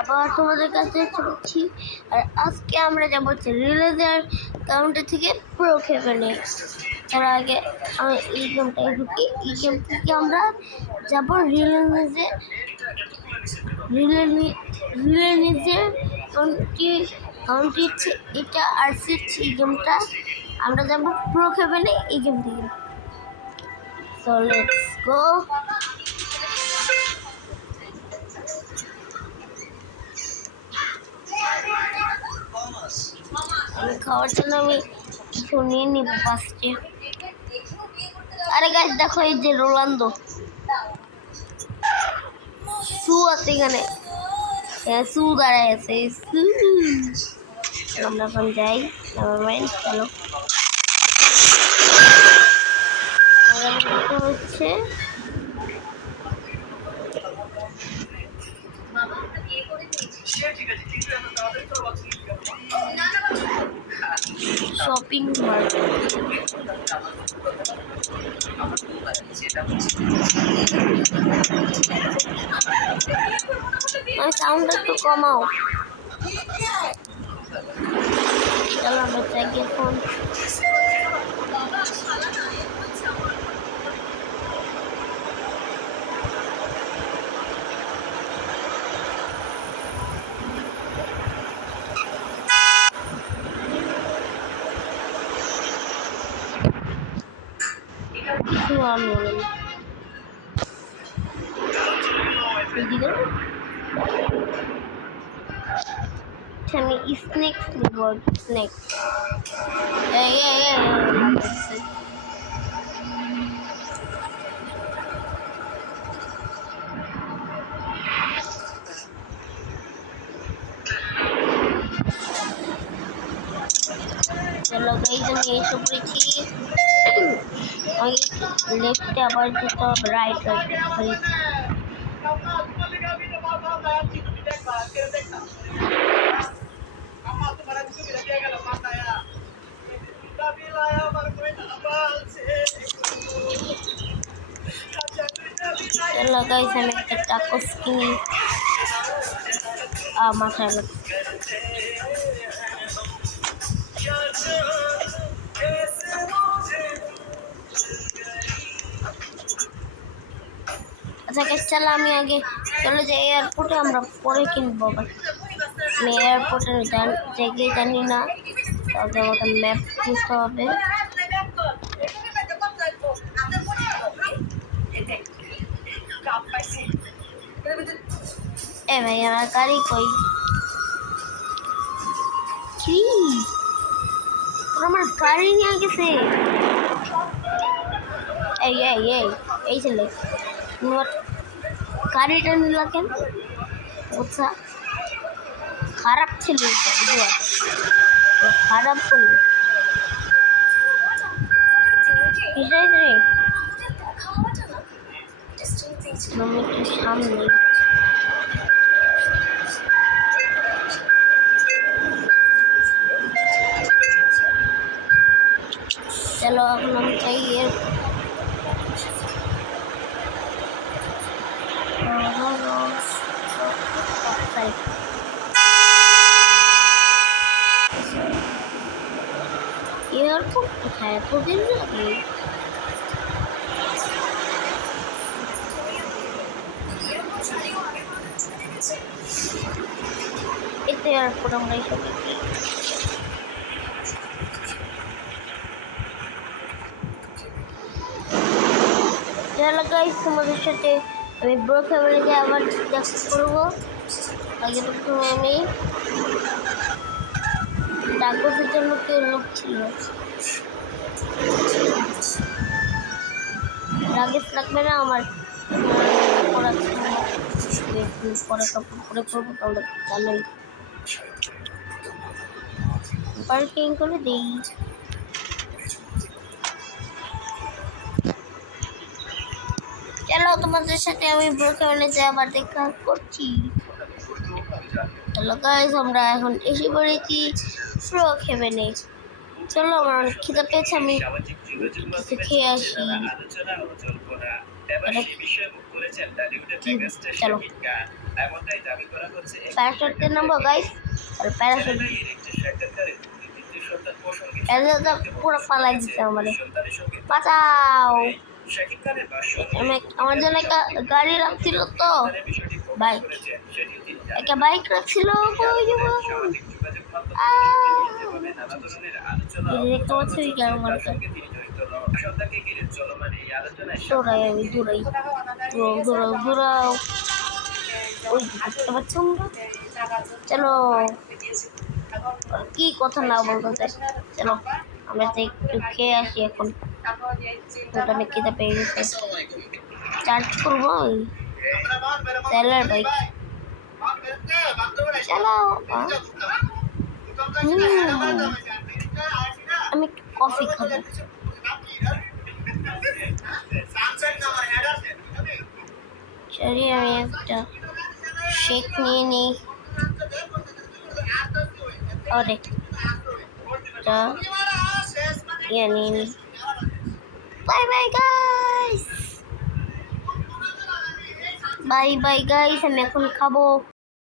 আবার তোমাদের কাছে চলছি। আর আজকে আমরা যাবো রিলিজের কাউন্টার থেকে প্রো হেভেনে। তার আগে আমি এই গেমটায় ঢুকি। এই গেম থেকে আমরা যাবো রিলিজের কাউন্টি এটা আর এই গেমটা আমরা যাবো প্রো হেভেনে এই গেম থেকে। So let's go. আমি খাওয়ার জন্য আমি কিছু নিয়ে নিব ফার্স্টে। আরে গাইস দেখো এই যে রোনালদো সু আছে এখানে, সু দাঁড়ায় আছে। আমরা এখন যাই। চলো হচ্ছে শপিং মার্কেট। সাউন্ড একটু কমাও। চলো আমরা যাই ফোন। আমি স্নেক নিব। স্নেক চলো গাইস আমি এসে পড়েছি। লেফটে আবার যেতে হবে, রাইট রাইট। চলো গাইস আমি একটা টাকোস কিনি। মাথায় লাগছে। আচ্ছা চলো আমি আগে চলে যাই এয়ারপোর্টে, আমরা পরে কিনবো। আবার আমি এয়ারপোর্টে জায়গায় জানি না, তাহলে আমাকে ম্যাপ খুঁজতে হবে। এ ভাই আমার গাড়ি কই? কি আমার গাড়ি নিয়ে গেছে? এই এই এই এই ছেলে গাড়িটা নিল কেন? আচ্ছা খারাপ ছিল, খারাপ করলো রে। আমি একটু সামনে। চলো এখন আমি চাই এয়ারপোর্ট কোথায়? এতদিন লাগে? এতে এয়ারপোর্ট আমরা এসে চলো গাইস তোমাদের সাথে আমি ব্রো ফ্যামিলিকে আবার দেখা করবো। আগে প্রথমে আমি টাকোসের জন্য কেউ লোক ছিল। লাগেজ লাগবে না আমার, পরে কাপড় পরে করবো। তাহলে জানোই পার্কিং করে দিই। চলো তোমাদের সাথে আমি ব্রো ফ্যামিলিতে আবার দেখা করছি। হ্যালো গাইস আমরা এখন এসে পড়েছি প্রো হেভেনে। চলো আমার অনেক খিদে পেয়েছে, আমি কিছু খেয়ে আসি। চলো প্যারাশুটে নামবো গাইস, আর প্যারাশুট এটা পুরো পালাই দিচ্ছে আমারে, বাঁচাও। আমার জন্য একটা গাড়ি রাখছিল তো, বাইক, একটা বাইক রাখছিল, কই যাবো? দেখতে পাচ্ছি আমার দৌড়াই, আমি দৌড়াই, দৌড়াও দৌড়াও, ওই দেখতে পাচ্ছ আমরা। চলো, কি কথা না বলতে, চলো আমরা তো একটু খেয়ে আসি এখন। দোকানে খেতে পেয়ে গেছে, চার্জ করবো তেলের বাইক। চলো, আমি একটু কফি খাবো। চলি, আমি একটা শেক নিয়ে নিই। নিয়ে নিই। Bye bye guys, bye bye guys, আমি এখন খাবো।